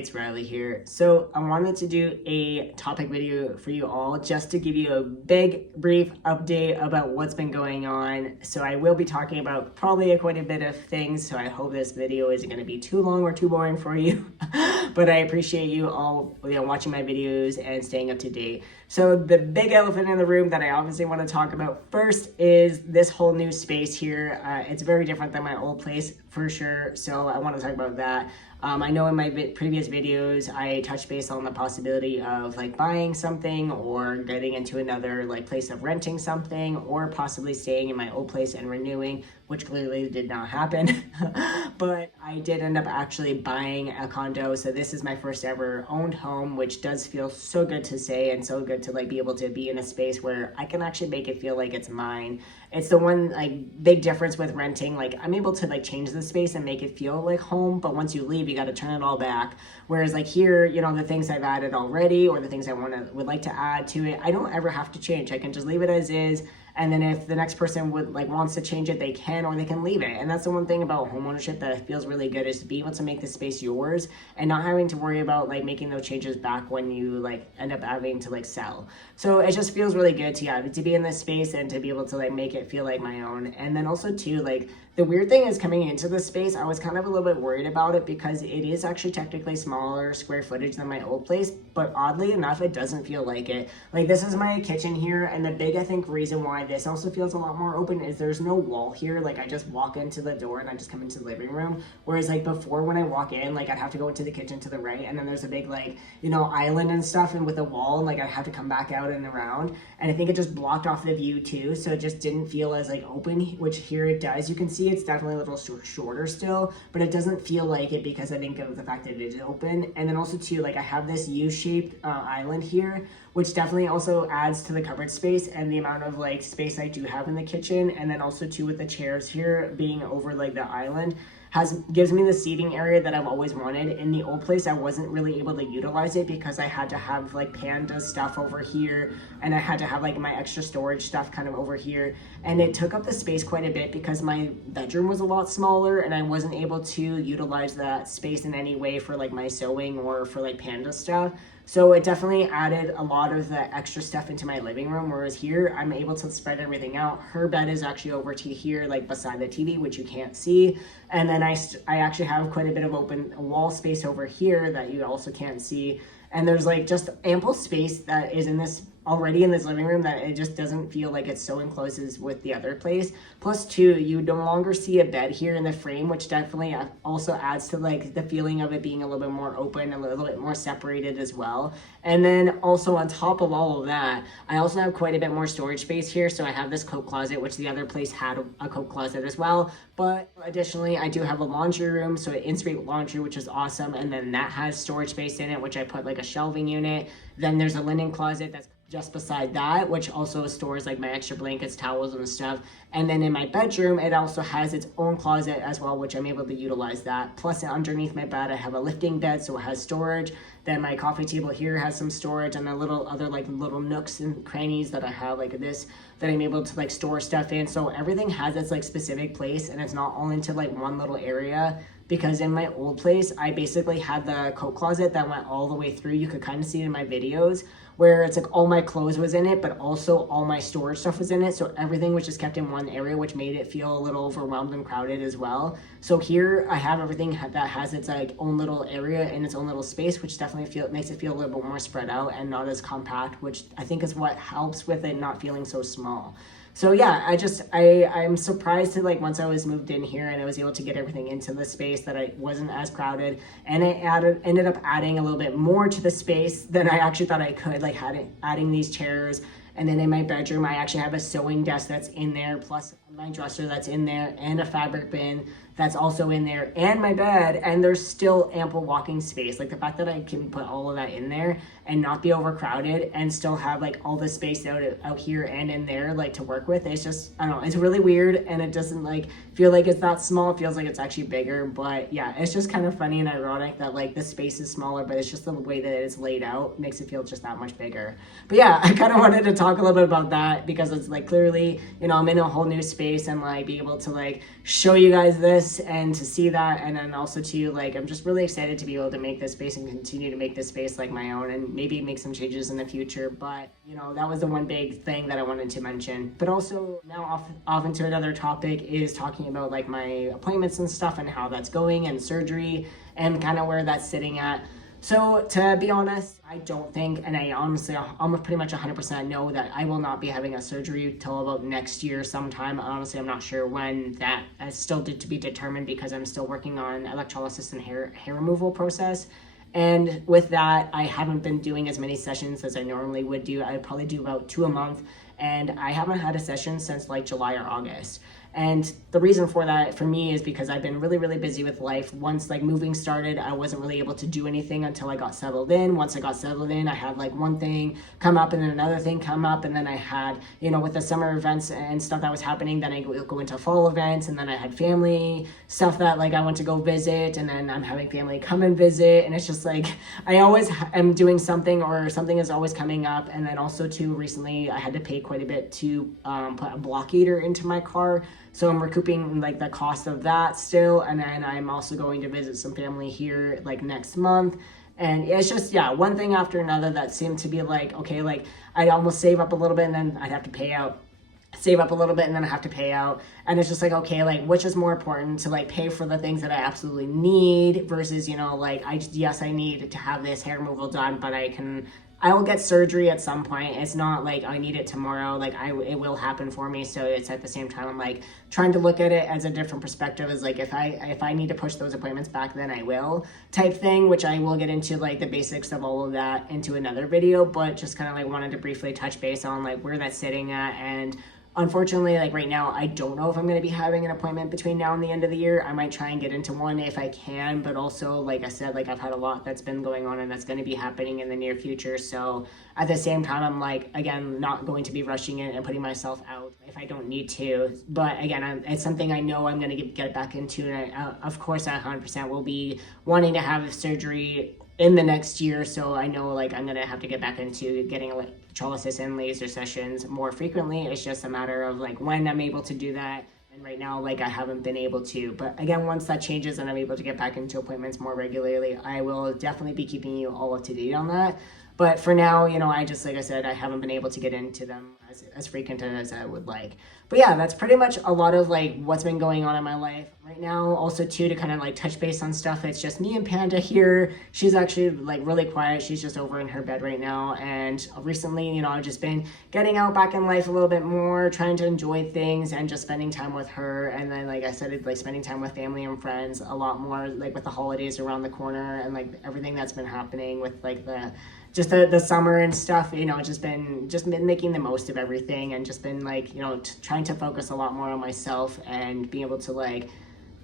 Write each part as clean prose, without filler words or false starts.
it's Riley here. So I wanted to do a topic video for you all just to give you a big brief update about what's been going on. So I will be talking about probably quite a bit of things, so I hope this video isn't going to be too long or too boring for you. But I appreciate you all watching my videos and staying up to date. So the big elephant in the room that I obviously want to talk about first is this whole new space here. It's very different than my old place for sure, so I want to talk about that. I know in my previous videos I touched base on the possibility of like buying something or getting into another like place of renting something, or possibly staying in my old place and renewing, which clearly did not happen. But I did end up actually buying a condo, so this is my first ever owned home, which does feel so good to say and so good to like be able to be in a space where I can actually make it feel like it's mine. It's the one like big difference with renting. Like I'm able to like change the space and make it feel like home, but once you leave you got to turn it all back. Whereas like here, you know, the things I've added already or the things I would like to add to it, I don't ever have to change. I can just leave it as is. And then if the next person wants to change it, they can, or they can leave it. And that's the one thing about homeownership that feels really good, is to be able to make the space yours and not having to worry about like making those changes back when you like end up having to like sell. So it just feels really good to be in this space and to be able to like make it feel like my own. And then also too, like the weird thing is coming into this space, I was kind of a little bit worried about it because it is actually technically smaller square footage than my old place, but oddly enough, it doesn't feel like it. Like this is my kitchen here, and the big, I think, reason why this also feels a lot more open is there's no wall here. Like I just walk into the door and I just come into the living room. Whereas like before, when I walk in, like I'd have to go into the kitchen to the right, and then there's a big like, you know, island and stuff, and with a wall, and like I have to come back out and around. And I think it just blocked off the view too, so it just didn't feel as like open, which here it does. You can see it's definitely a little shorter still, but it doesn't feel like it because I think of the fact that it is open. And then also too, like I have this U-shaped island here, which definitely also adds to the covered space and the amount of like space I do have in the kitchen. And then also too, with the chairs here being over like the island, gives me the seating area that I've always wanted. In the old place, I wasn't really able to utilize it because I had to have like Panda stuff over here, and I had to have like my extra storage stuff kind of over here, and it took up the space quite a bit because my bedroom was a lot smaller and I wasn't able to utilize that space in any way for like my sewing or for like Panda stuff. So it definitely added a lot of the extra stuff into my living room, whereas here I'm able to spread everything out. Her bed is actually over to here, like beside the TV, which you can't see. And then I actually have quite a bit of open wall space over here that you also can't see. And there's like just ample space that is already in this living room that it just doesn't feel like it's so enclosed as with the other place. Plus too, you no longer see a bed here in the frame, which definitely also adds to like the feeling of it being a little bit more open, a little bit more separated as well. And then also on top of all of that, I also have quite a bit more storage space here. So I have this coat closet, which the other place had a coat closet as well. But additionally, I do have a laundry room, so an in-street laundry, which is awesome. And then that has storage space in it, which I put like a shelving unit. Then there's a linen closet that's just beside that, which also stores like my extra blankets, towels, and stuff. And then in my bedroom, it also has its own closet as well, which I'm able to utilize that. Plus underneath my bed, I have a lifting bed, so it has storage. Then my coffee table here has some storage, and a little other like little nooks and crannies that I have like this that I'm able to like store stuff in. So everything has its like specific place, and it's not all into like one little area. Because in my old place, I basically had the coat closet that went all the way through. You could kind of see it in my videos, where it's like all my clothes was in it, but also all my storage stuff was in it. So everything was just kept in one area, which made it feel a little overwhelmed and crowded as well. So here I have everything that has its like own little area and its own little space, which definitely makes it feel a little bit more spread out and not as compact, which I think is what helps with it not feeling so small. So yeah, I'm surprised to like once I was moved in here and I was able to get everything into the space that I wasn't as crowded, and I ended up adding a little bit more to the space than I actually thought I could, like adding these chairs. And then in my bedroom, I actually have a sewing desk that's in there, plus my dresser that's in there, and a fabric bin that's also in there, and my bed, and there's still ample walking space. Like the fact that I can put all of that in there and not be overcrowded and still have like all the space out here and in there like to work with, it's just, I don't know, it's really weird, and it doesn't like feel like it's that small. It feels like it's actually bigger. But yeah, it's just kind of funny and ironic that like the space is smaller, but it's just the way that it's laid out makes it feel just that much bigger. But yeah, I kind of wanted to talk a little bit about that because it's like clearly, you know, I'm in a whole new space, and like be able to like show you guys this events and to see that. And then also to like, I'm just really excited to be able to make this space and continue to make this space like my own and maybe make some changes in the future. But you know, that was the one big thing that I wanted to mention. But also now off into another topic is talking about like my appointments and stuff and how that's going and surgery and kind of where that's sitting at. So to be honest, I don't think, and I honestly almost pretty much 100% know that I will not be having a surgery till about next year sometime. Honestly, I'm not sure when. That is still to be determined because I'm still working on electrolysis and hair removal process. And with that, I haven't been doing as many sessions as I normally would do. I would probably do about 2 a month, and I haven't had a session since like July or August. And the reason for that for me is because I've been really, really busy with life. Once like moving started, I wasn't really able to do anything until I got settled in. Once I got settled in, I had like one thing come up and then another thing come up. And then I had, you know, with the summer events and stuff that was happening, then I go into fall events. And then I had family stuff that like I went to go visit, and then I'm having family come and visit. And it's just like, I always am doing something or something is always coming up. And then also too, recently I had to pay quite a bit to put a block-eater into my car. So I'm recouping like the cost of that still. And then I'm also going to visit some family here like next month. And it's just, yeah, one thing after another that seemed to be like, okay, like I'd almost save up a little bit and then I'd have to pay out, save up a little bit and then I have to pay out. And it's just like, okay, like which is more important to like pay for the things that I absolutely need versus, you know, like yes, I need to have this hair removal done, but I will get surgery at some point. It's not like I need it tomorrow. Like it will happen for me. So it's at the same time, I'm like trying to look at it as a different perspective. Is like if I need to push those appointments back, then I will type thing, which I will get into like the basics of all of that into another video. But just kind of like wanted to briefly touch base on like where that's sitting at. And unfortunately, like right now, I don't know if I'm going to be having an appointment between now and the end of the year. I might try and get into one if I can, but also, like I said, like I've had a lot that's been going on and that's going to be happening in the near future. So at the same time, I'm like, again, not going to be rushing it and putting myself out if I don't need to. But again, it's something I know I'm going to get back into. And of course, I 100% will be wanting to have surgery in the next year. So I know like I'm gonna have to get back into getting electrolysis and laser sessions more frequently. It's just a matter of like when I'm able to do that. And right now, like I haven't been able to. But again, once that changes and I'm able to get back into appointments more regularly, I will definitely be keeping you all up to date on that. But for now, you know, I just, like I said, I haven't been able to get into them as frequent as I would like. But yeah, that's pretty much a lot of like what's been going on in my life right now. Also too, to kind of like touch base on stuff, it's just me and Panda here. She's actually like really quiet. She's just over in her bed right now. And recently, you know, I've just been getting out back in life a little bit more, trying to enjoy things and just spending time with her. And then, like I said, it's like spending time with family and friends a lot more, like with the holidays around the corner and like everything that's been happening with like the summer and stuff, you know, just been making the most of everything and just been like, you know, trying to focus a lot more on myself and being able to like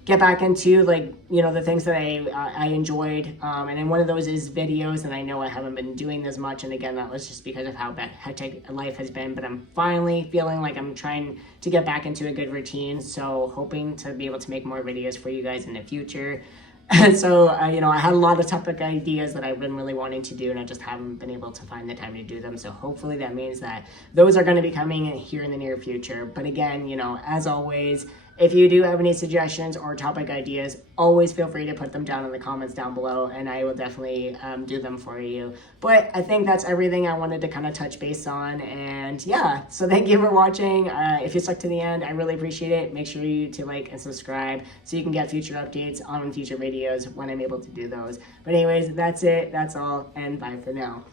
get back into like, you know, the things that I enjoyed. And then one of those is videos, and I know I haven't been doing as much. And again, that was just because of how hectic life has been, but I'm finally feeling like I'm trying to get back into a good routine. So hoping to be able to make more videos for you guys in the future. And so, you know, I had a lot of topic ideas that I've been really wanting to do, and I just haven't been able to find the time to do them. So hopefully that means that those are going to be coming in here in the near future. But again, you know, as always, if you do have any suggestions or topic ideas, always feel free to put them down in the comments down below, and I will definitely do them for you. But I think that's everything I wanted to kind of touch base on. And yeah, so thank you for watching. If you stuck to the end, I really appreciate it. Make sure you to like and subscribe so you can get future updates on future videos when I'm able to do those. But anyways, that's it. That's all. And bye for now.